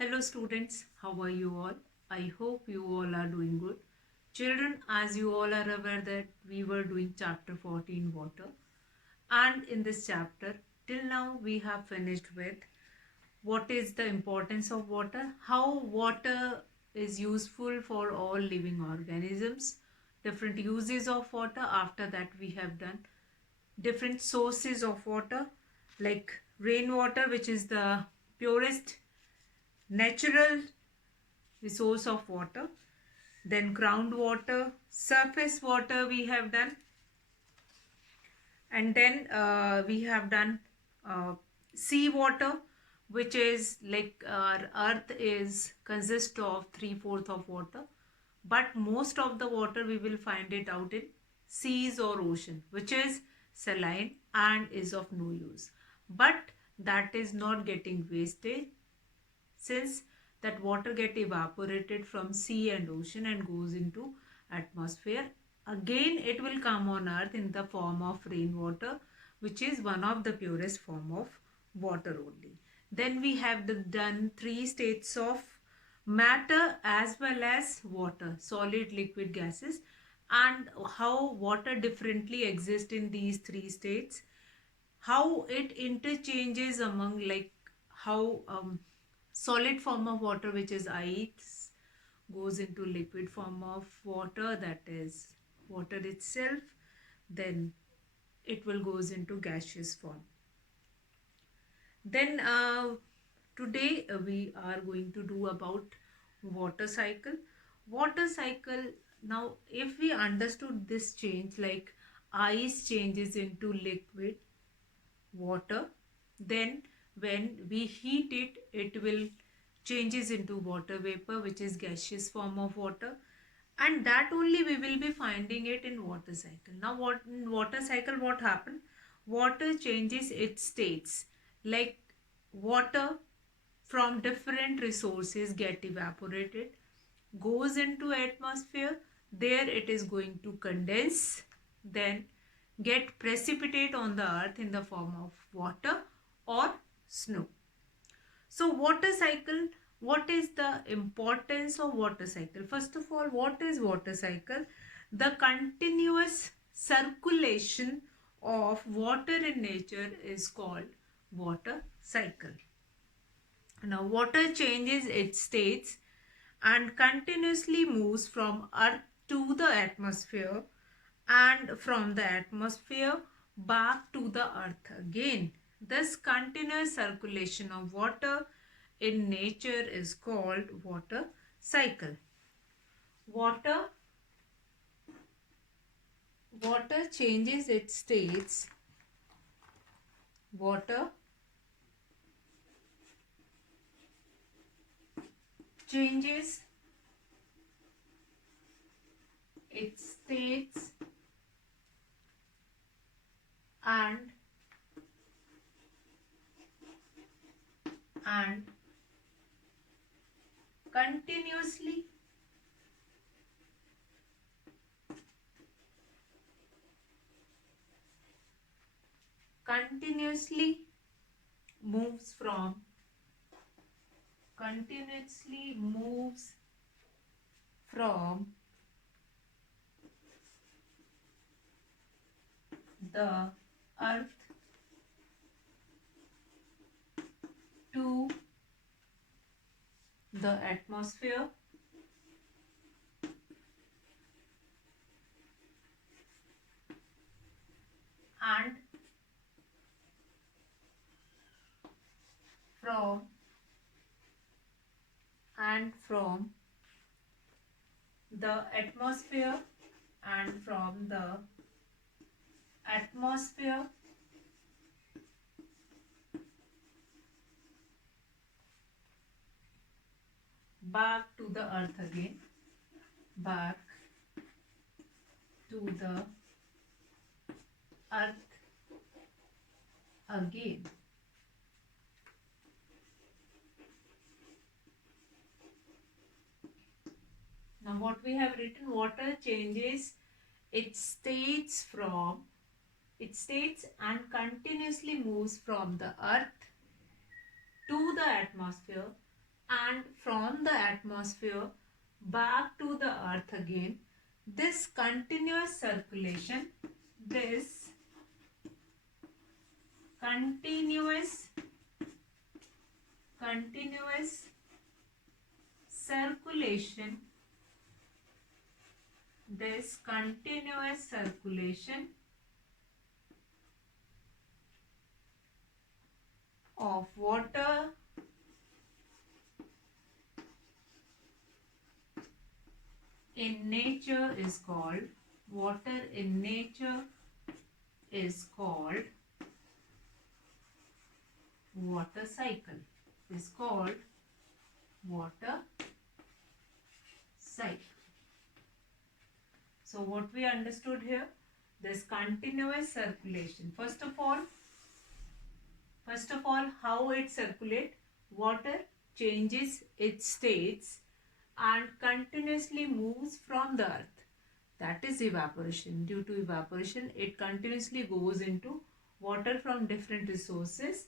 Hello students, how are you all? I hope you all are doing good. Children, as you all are aware that we were doing chapter 14 water, and in this chapter till now we have finished with what is the importance of water, how water is useful for all living organisms, different uses of water. After that we have done different sources of water like rainwater, which is the purest natural resource of water, then groundwater, surface water we have done, and then we have done sea water, which is like our earth is consist of three-fourth of water, but most of the water we will find it out in seas or ocean, which is saline and is of no use, but that is not getting wasted since that water get evaporated from sea and ocean and goes into atmosphere. Again it will come on earth in the form of rainwater, which is one of the purest form of water only. Then we have done three states of matter as well as water, solid, liquid, gases, and how water differently exists in these three states, how it interchanges among, like how solid form of water, which is ice, goes into liquid form of water, that is water itself, then it will goes into gaseous form. Then today we are going to do about water cycle. Water cycle, now if we understood this change, like ice changes into liquid water, then when we heat it, it will changes into water vapor, which is gaseous form of water, and that only we will be finding it in water cycle. Now what in water cycle, what happened, water changes its states, like water from different resources get evaporated, goes into atmosphere, there it is going to condense, then get precipitate on the earth in the form of water or snow. So water cycle, what is the importance of water cycle? First of all, what is water cycle? The continuous circulation of water in nature is called water cycle. Now water changes its states and continuously moves from earth to the atmosphere and from the atmosphere back to the earth again. This continuous circulation of water in nature is called water cycle. Water water changes its states. Water changes its states and and continuously continuously moves from continuously moves from the earth to the atmosphere and from from the atmosphere and from the atmosphere back to the earth again, back to the earth again. Now what we have written, water changes its states from its states and continuously moves from the earth to the atmosphere and from the atmosphere back to the earth again. This continuous circulation, this continuous circulation, this continuous circulation of water in nature is called, water in nature is called water cycle, is called water cycle. So what we understood here, this continuous circulation. First of all, how it circulates. Water changes its states and continuously moves from the earth. That is evaporation. Due to evaporation, it continuously goes into water from different resources,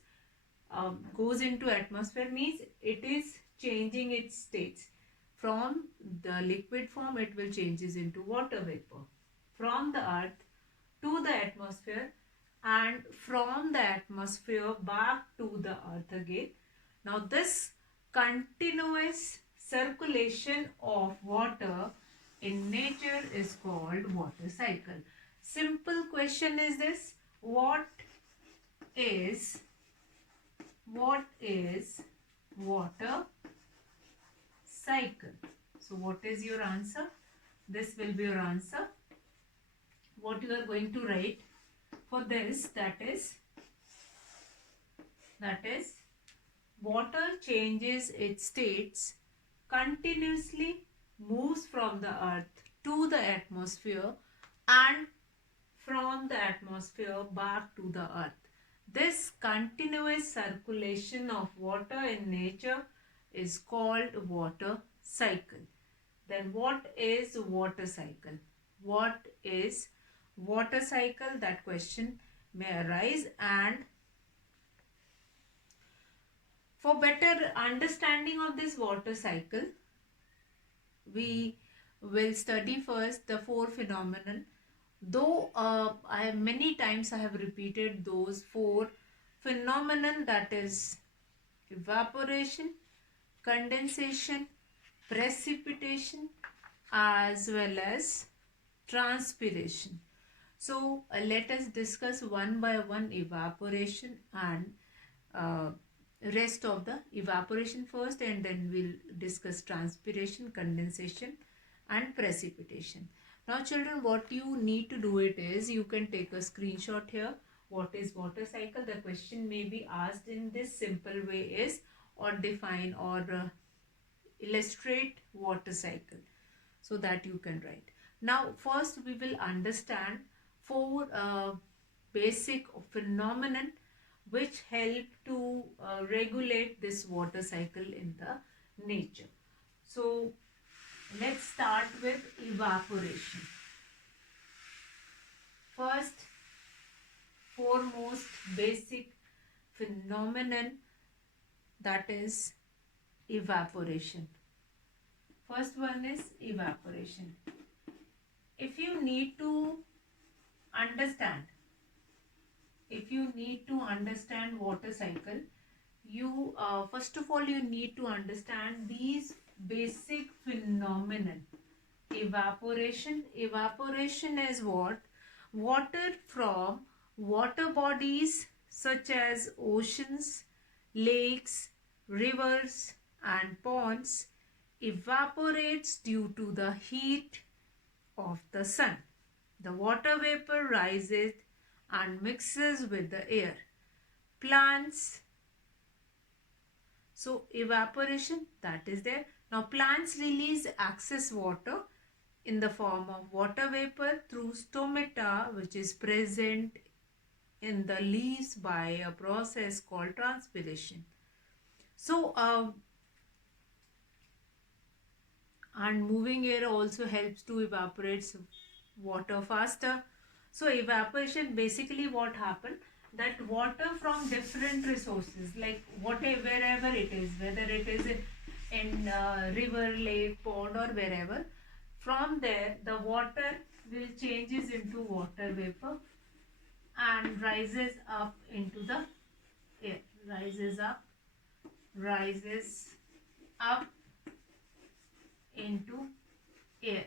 goes into atmosphere, means it is changing its states. From the liquid form, it will changes into water vapor. From the earth to the atmosphere, and from the atmosphere back to the earth again. Now this continuous circulation of water in nature is called water cycle. Simple question is this: what is water cycle? So what is your answer? This will be your answer. What you are going to write for this, that is water changes its states, continuously moves from the earth to the atmosphere, and from the atmosphere back to the earth. This continuous circulation of water in nature is called water cycle. Then what is water cycle? What is water cycle? That question may arise, and for better understanding of this water cycle, we will study first the four phenomenon. Though many times I have repeated those four phenomenon, that is evaporation, condensation, precipitation, as well as transpiration. So let us discuss one by one evaporation and rest of the evaporation first, and then we'll discuss transpiration, condensation and precipitation. Now children, what you need to do it is, you can take a screenshot here. What is water cycle? The question may be asked in this simple way is, or define or illustrate water cycle, so that you can write. Now first we will understand four basic phenomenon which help to regulate this water cycle in the nature. So let's start with evaporation. First, foremost basic phenomenon, that is evaporation. First one is evaporation. If you need to understand water cycle, you first of all you need to understand these basic phenomenon. Evaporation is what? Water from water bodies such as oceans, lakes, rivers and ponds evaporates due to the heat of the sun. The water vapor rises and mixes with the air. Plants, so evaporation, that is there. Now plants release excess water in the form of water vapor through stomata, which is present in the leaves by a process called transpiration. So and moving air also helps to evaporate water faster. So evaporation, basically what happened, that water from different resources, like whatever, wherever it is, whether it is in river, lake, pond or wherever. From there the water will changes into water vapor and rises up into the air. Rises up into air.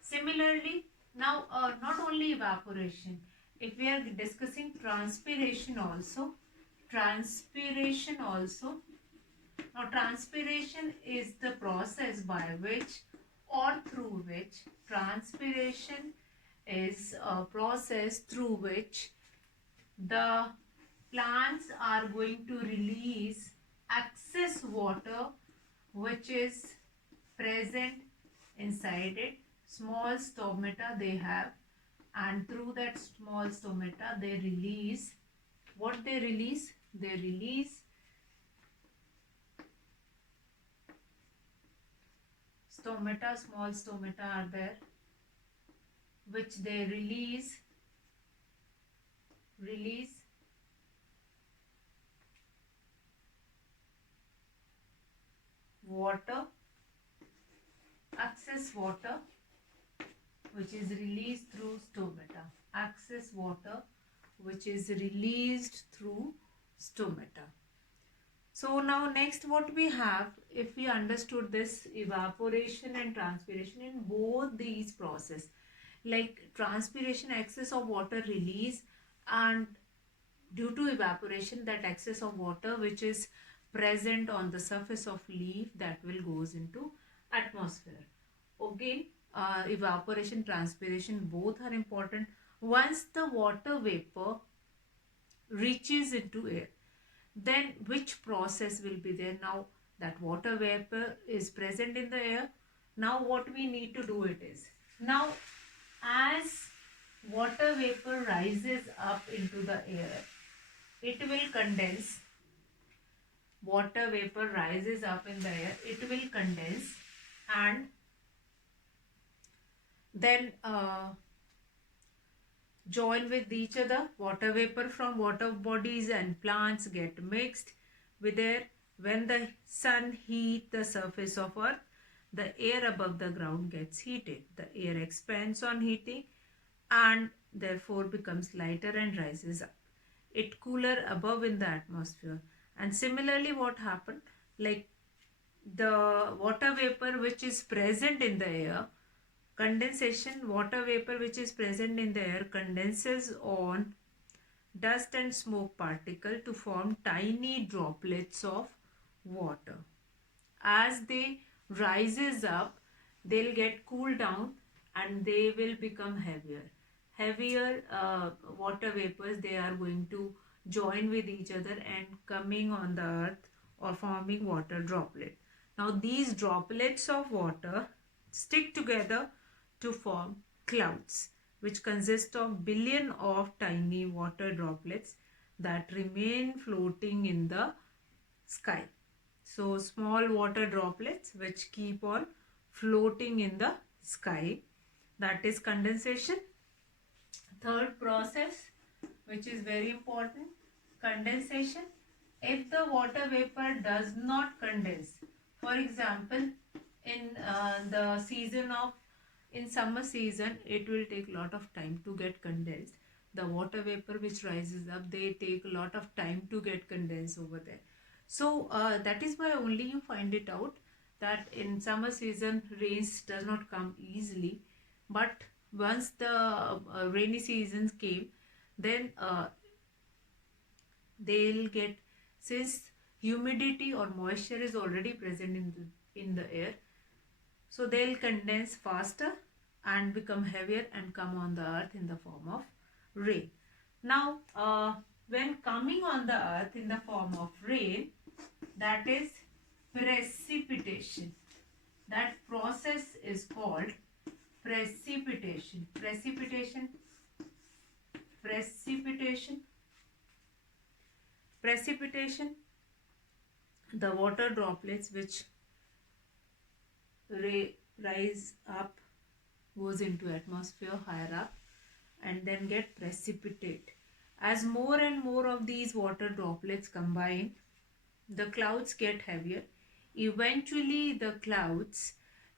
Similarly, now not only evaporation, if we are discussing transpiration also, transpiration also. Now, transpiration is the process by which or through which, transpiration is a process through which the plants are going to release excess water which is present inside it. Small stomata they have, and through that small stomata they release, what they release? They release stomata, small stomata are there, which they release water, excess water, which is released through stomata, excess water which is released through stomata. So now next what we have, if we understood this evaporation and transpiration in both these process, like transpiration, excess of water release, and due to evaporation that excess of water which is present on the surface of leaf, that will goes into atmosphere. Again, evaporation, transpiration both are important. Once the water vapor reaches into air, then which process will be there? Now that water vapor is present in the air. Now what we need to do it is, now as water vapor rises up into the air, it will condense. Water vapor rises up in the air, it will condense, and then join with each other. Water vapor from water bodies and plants get mixed with air. When the sun heats the surface of earth, the air above the ground gets heated. The air expands on heating and therefore becomes lighter and rises up. It cooler above in the atmosphere. And similarly what happened, like the water vapor which is present in the air, condensation, water vapor which is present in the air condenses on dust and smoke particle to form tiny droplets of water. As they rises up, they'll get cooled down and they will become heavier. Heavier water vapors, they are going to join with each other and coming on the earth or forming water droplet. Now these droplets of water stick together to form clouds, which consist of billion of tiny water droplets that remain floating in the sky. So small water droplets which keep on floating in the sky, that is condensation. Third process which is very important, condensation. If the water vapor does not condense, for example, in the season of, in summer season, it will take a lot of time to get condensed. The water vapor which rises up, they take a lot of time to get condensed over there. So that is why only you find it out that in summer season rains does not come easily, but once the rainy seasons came, then they'll get, since humidity or moisture is already present in the air, so they'll condense faster and become heavier and come on the earth in the form of rain. Now when coming on the earth in the form of rain, that is precipitation. That process is called precipitation. Precipitation, the water droplets which rise up, goes into atmosphere higher up and then get precipitate. As more and more of these water droplets combine, the clouds get heavier. Eventually, the clouds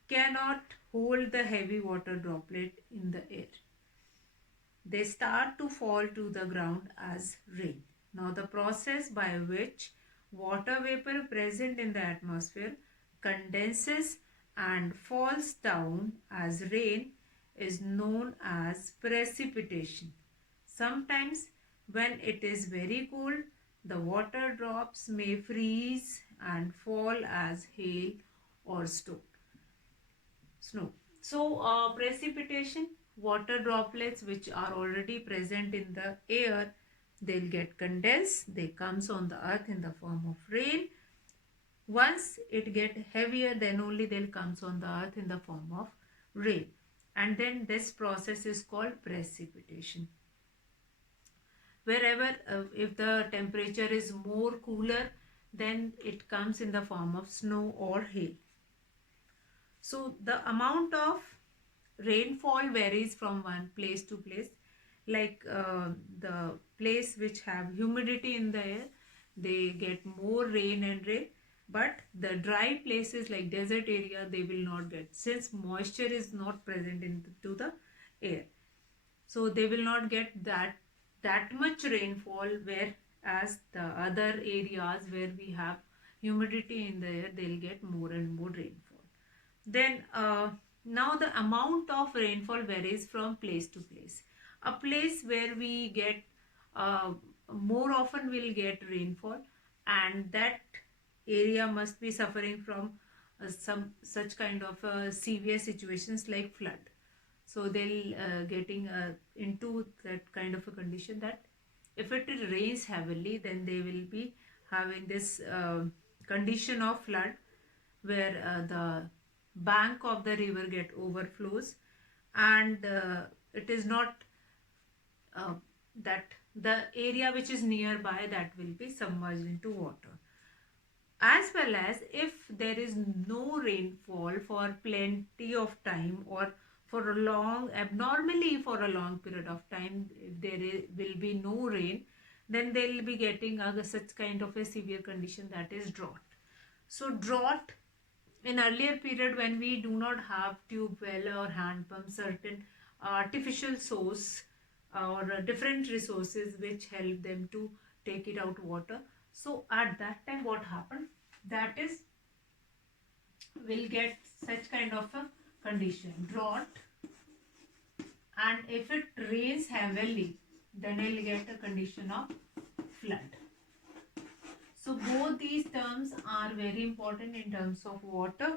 cannot hold the heavy water droplet in the air. They start to fall to the ground as rain. Now, the process by which water vapor present in the atmosphere condenses and falls down as rain is known as precipitation. Sometimes, when it is very cold, the water drops may freeze and fall as hail or snow. So, precipitation, water droplets which are already present in the air, they'll get condensed. They comes on the earth in the form of rain. Once it get heavier, then only they'll comes on the earth in the form of rain. And then this process is called precipitation. Wherever if the temperature is more cooler, then it comes in the form of snow or hail. So the amount of rainfall varies from one place to place. Like the place which have humidity in the air, they get more rain and rain. But the dry places like desert area, they will not get, since moisture is not present into the air. So they will not get that much rainfall, whereas the other areas where we have humidity in the air, they'll get more and more rainfall. Then now the amount of rainfall varies from place to place. A place where we get uh, more often will get rainfall, and that area must be suffering from some such kind of severe situations like flood. So they'll getting into that kind of a condition that if it rains heavily, then they will be having this condition of flood, where the bank of the river get overflows, and it is not uh, that the area which is nearby, that will be submerged into water. As well as if there is no rainfall for plenty of time, or for a long, abnormally for a long period of time, if will be no rain, then they will be getting such kind of a severe condition, that is drought. So drought, in earlier period when we do not have tube well or hand pump, certain artificial source or different resources which help them to take it out water. So at that time what happened, that is, will get such kind of a condition, drought. And if it rains heavily, then it will get a condition of flood. So both these terms are very important in terms of water.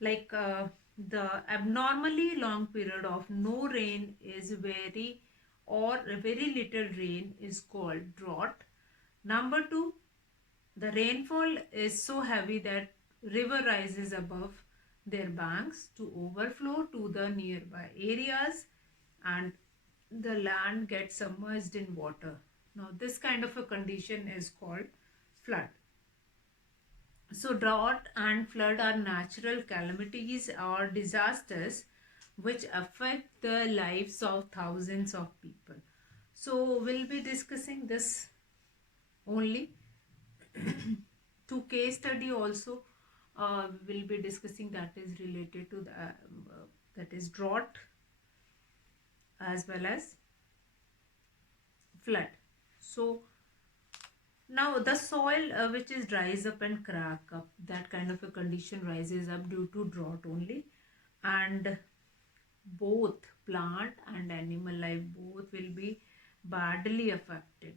Like the abnormally long period of no rain is very, or very little rain is called drought. Number two, the rainfall is so heavy that river rises above their banks to overflow to the nearby areas, and the land gets submerged in water. Now this kind of a condition is called flood. So drought and flood are natural calamities or disasters which affect the lives of thousands of people. So we'll be discussing this only. To case study also we'll be discussing, that is related to the that is drought as well as flood. So now the soil which is dries up and crack up, that kind of a condition rises up due to drought only, and both plant and animal life both will be badly affected.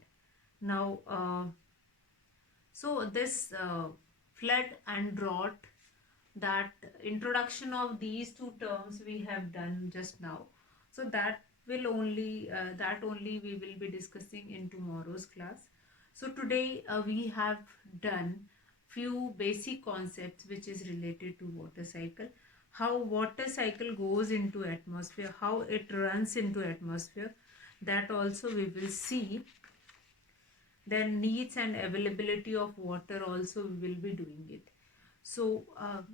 Now so this flood and drought, that introduction of these two terms we have done just now. So that only we will be discussing in tomorrow's class. So today we have done few basic concepts which is related to water cycle, how water cycle goes into atmosphere, how it runs into atmosphere, that also we will see. Then needs and availability of water also we will be doing it. So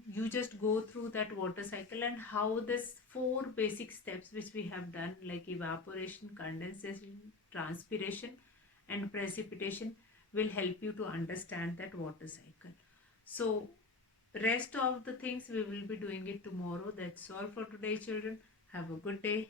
you just go through that water cycle and how this four basic steps which we have done, like evaporation, condensation, transpiration and precipitation, will help you to understand that water cycle. So Rest of the things we will be doing it tomorrow. That's all for today, children. Have a good day.